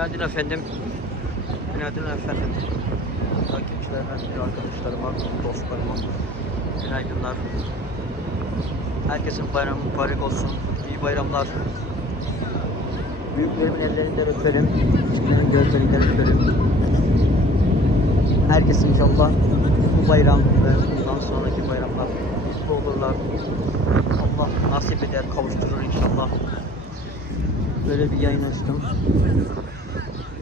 Günaydın efendim. Günaydın efendim. Takipçilerime, arkadaşlarıma, dostlarıma. Günaydınlar. Herkesin bayramı mübarek olsun. İyi bayramlar. Büyüklerimin ellerinden öperim. Küçüklerimin gözlerinden öperim. Herkes inşallah bu bayram ve bundan sonraki bayramlar mutlu olurlar. Allah nasip eder, kavuşturur inşallah. Böyle bir yayın açtım.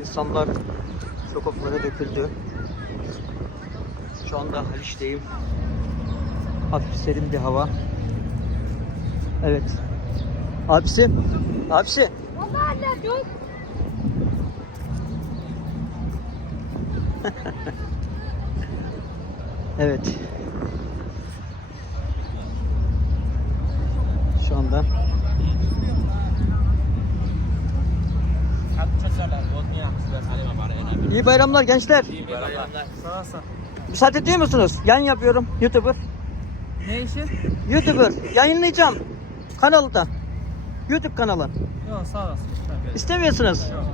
İnsanlar sokaklara döküldü. Şu anda Haliç'teyim. Hafif serin bir hava. Evet. Abisi. Abisi. Evet. Şu anda İyi bayramlar gençler. Sağ sağ. Müsaade ediyor musunuz? Yayın yapıyorum. YouTuber. Ne işi? YouTuber. Yayınlayacağım. Kanalda. YouTube kanalı. Yok sağ olasın. İstemiyorsunuz. Yok.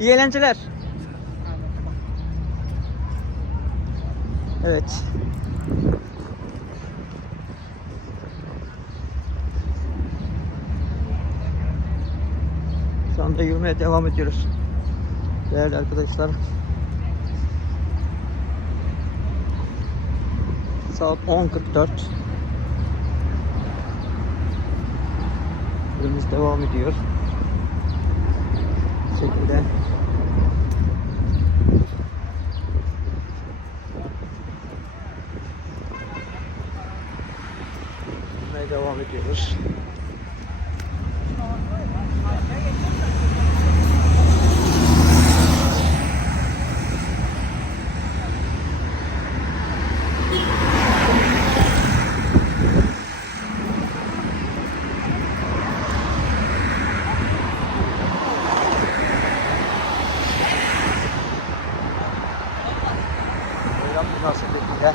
İyi eğlenceler. Evet. Şu anda yürümeye devam ediyoruz. Değerli arkadaşlar. Saat 10.44. Yürümüz devam ediyor. Bu şekilde. Devam ediyoruz. Bayram münasebetiyle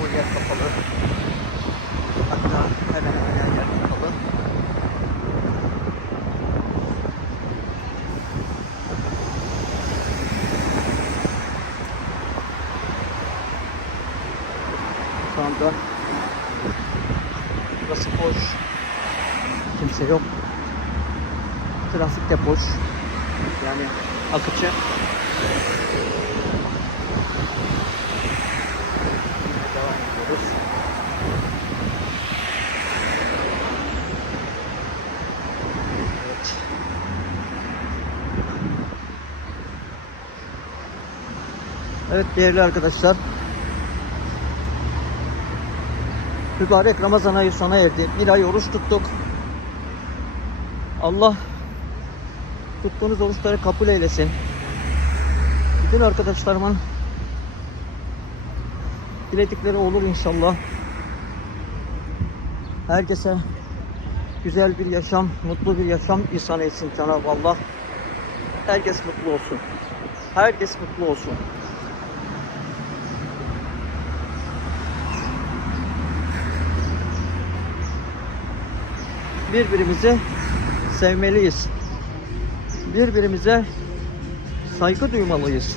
bu yer kapalı. Hatta hemen hemen her yer kapalı. Şu anda burası boş. Kimse yok. Trafik de boş. Yani akıcı. Evet. Evet değerli arkadaşlar. Mübarek Ramazan ayı sona erdi. Bir ay oruç tuttuk. Allah tuttuğunuz oruçları kabul eylesin. Bütün arkadaşlarımın diledikleri olur inşallah. Herkese güzel bir yaşam, mutlu bir yaşam ihsan etsin Cenab-ı Allah. Herkes mutlu olsun. Herkes mutlu olsun. Birbirimizi sevmeliyiz. Birbirimize saygı duymalıyız.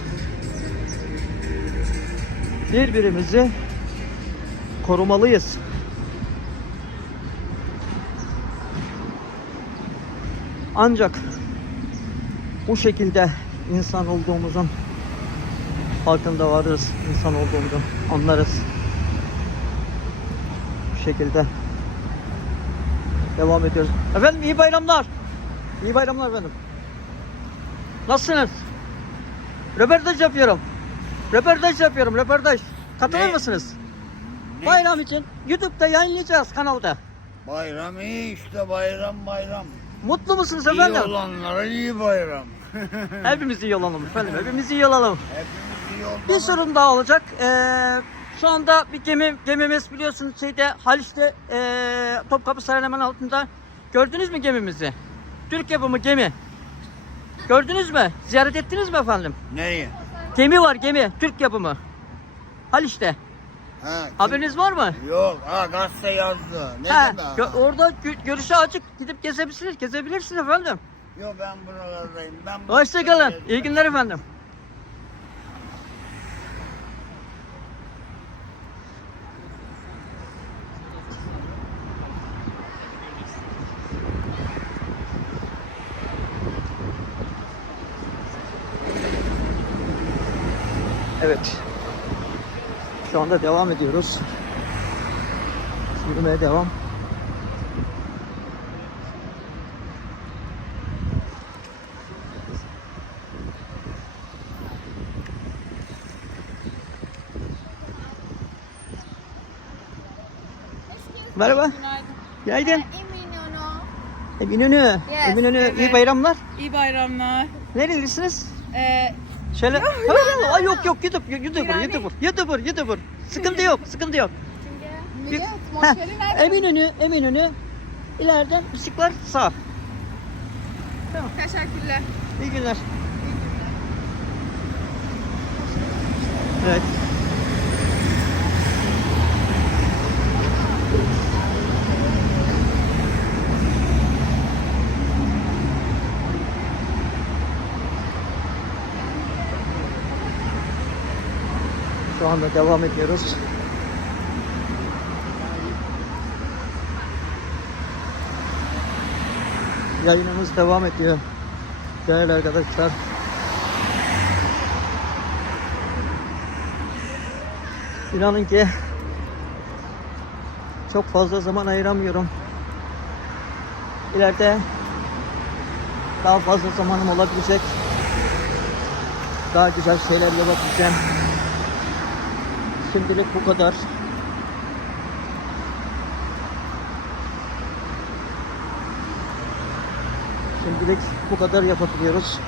Birbirimizi korumalıyız. Ancak bu şekilde insan olduğumuzun farkında varız. insan olduğumuzu anlarız. Bu şekilde devam ediyoruz. Efendim iyi bayramlar. İyi bayramlar efendim. Nasılsınız? Röportaj yapıyorum. Röportaj yapıyorum, röportaj. Katılır Ne? mısınız? Ne? Bayram için YouTube'da yayınlayacağız kanalda. Bayram iyi işte bayram bayram. Mutlu musunuz İyi efendim? olanlara iyi bayram. Hepimiz iyi olalım efendim. Hepimiz iyi olalım. Hepimiz iyi olmalı. Bir sorun daha olacak. Ee, şu anda bir gemi gemimiz biliyorsunuz şeyde Haliç'te ee, Topkapı Sarayı'nın hemen altında. Gördünüz mü gemimizi? Türk yapımı gemi. Gördünüz mü? Ziyaret ettiniz mi efendim? Nereye? Gemi var gemi. Türk yapımı. Haliç'te. Ha, kim- Haberiniz var mı? Yok ha gazete yazdı. Ne Ha, demek? gö- orada gö- görüşe açık. Gidip gezebilirsiniz. Gezebilirsiniz efendim. Yok ben buralardayım. Ben Hoşçakalın. İyi günler efendim. Evet. Şu anda devam ediyoruz. Yürümeye devam. Merhaba. Günaydın. Günaydın. Eminönü. Eminönü. Yes, Eminönü. iyi bayramlar. İyi bayramlar. Nerelisiniz? Ee, Şöyle. Hayır, Ay yok yok YouTube YouTuber Yani- YouTuber YouTuber YouTuber. Sıkıntı yok sıkıntı yok. Bir- millet? Eminönü Eminönü. İleriden ışıklar sağ. Teşekkürler. İyi günler. Evet. Şu anda devam ediyoruz. Yayınımız devam ediyor. Değerli arkadaşlar. İnanın ki çok fazla zaman ayıramıyorum. İleride daha fazla zamanım olabilecek. Daha güzel şeyler yapabileceğim. Şimdilik bu kadar. Şimdilik bu kadar yapabiliyoruz.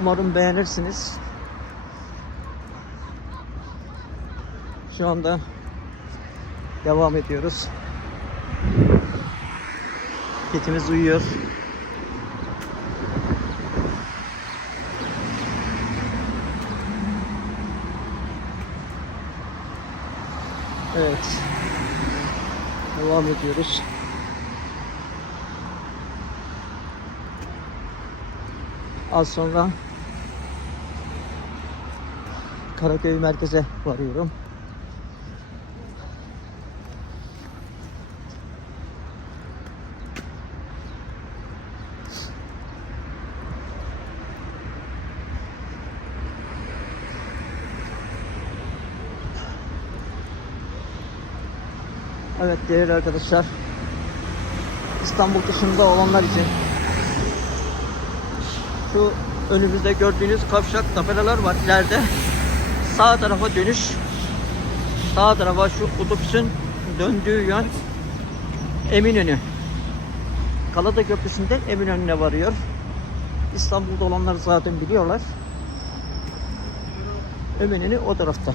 Umarım beğenirsiniz. Şu anda devam ediyoruz. Ketimiz uyuyor. Evet. Devam ediyoruz. Az sonra Karaköy merkeze varıyorum. Evet değerli arkadaşlar. İstanbul dışında olanlar için şu önümüzde gördüğünüz kavşak tabelalar var ileride. Sağ tarafa dönüş. Sağ tarafa şu otobüsün döndüğü yön Eminönü. Galata Köprüsü'nden Eminönü'ne varıyor. İstanbul'da olanlar zaten biliyorlar. Eminönü o tarafta.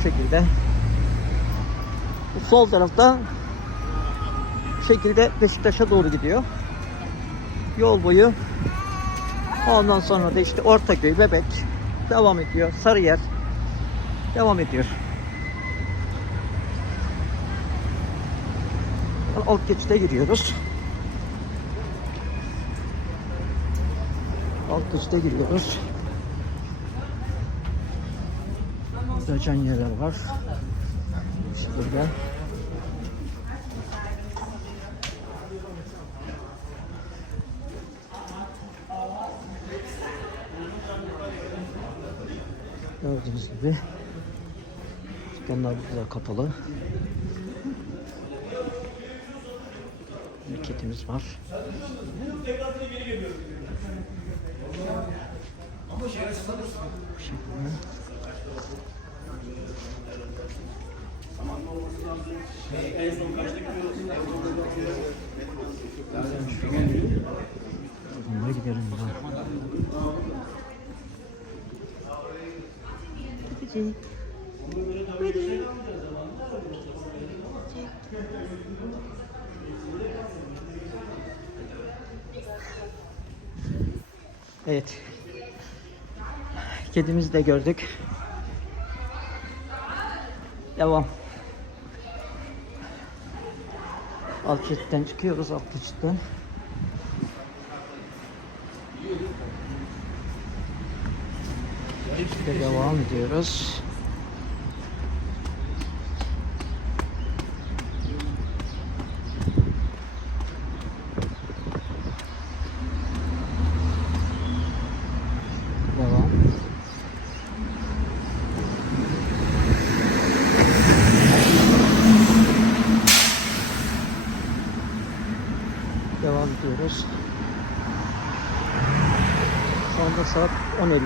Bu şekilde. Sol tarafta bu şekilde Beşiktaş'a doğru gidiyor. Yol boyu ondan sonra da işte Ortaköy, Bebek devam ediyor. Sarıyer devam ediyor. Alt geçide giriyoruz. Alt geçide giriyoruz. Burada can yerler var. Bu şekilde. Gördüğünüz gibi dükkanlar burada kapalı. Marketimiz var. Bu şekilde. Bunlara gidelim. Gidecek. Gidecek. Evet. Kedimizi de gördük. Devam. Alt geçitten çıkıyoruz alt geçitten. İşte devam ediyoruz. Devam. Devam ediyoruz. Şu anda saat 10.53.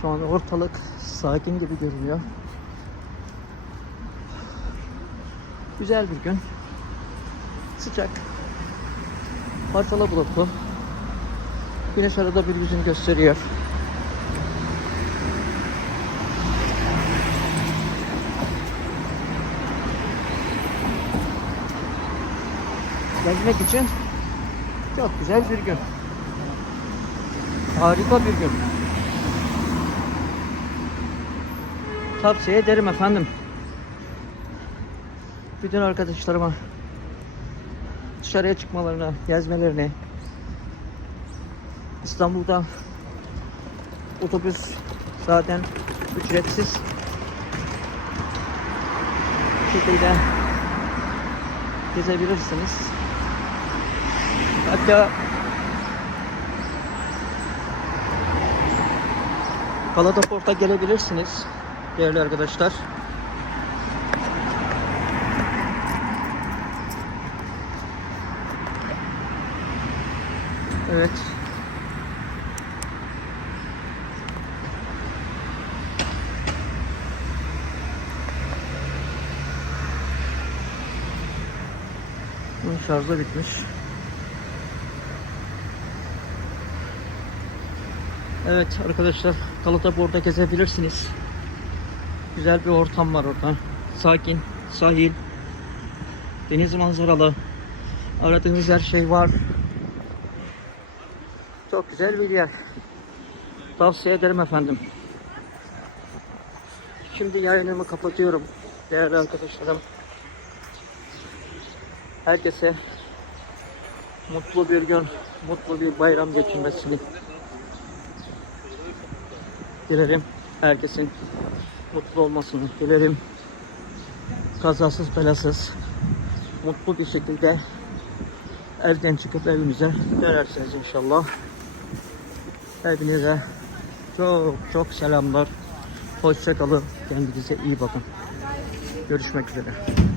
Şu an ortalık sakin gibi görünüyor. Güzel bir gün. Sıcak. Parçalı bulutlu. Güneş arada bir yüzünü gösteriyor. Gezmek için çok güzel bir gün. Harika bir gün. Tavsiye ederim efendim. Bütün arkadaşlarıma dışarıya çıkmalarını, gezmelerini İstanbul'da otobüs zaten ücretsiz şekilde gezebilirsiniz. Hatta Galata Port'a gelebilirsiniz değerli arkadaşlar. Evet. Bunun şarjı bitmiş. Evet arkadaşlar Galata Port'a gezebilirsiniz. Güzel bir ortam var orada. Sakin, sahil, deniz manzaralı. Aradığınız her şey var. Çok güzel bir yer. Tavsiye ederim efendim. Şimdi yayınımı kapatıyorum. Değerli arkadaşlarım. Herkese mutlu bir gün, mutlu bir bayram geçirmesini dilerim. Herkesin mutlu olmasını dilerim. Kazasız belasız mutlu bir şekilde evden çıkıp evimize dönersiniz inşallah. Hepinize çok çok selamlar. Hoşça kalın. Kendinize iyi bakın. Görüşmek üzere.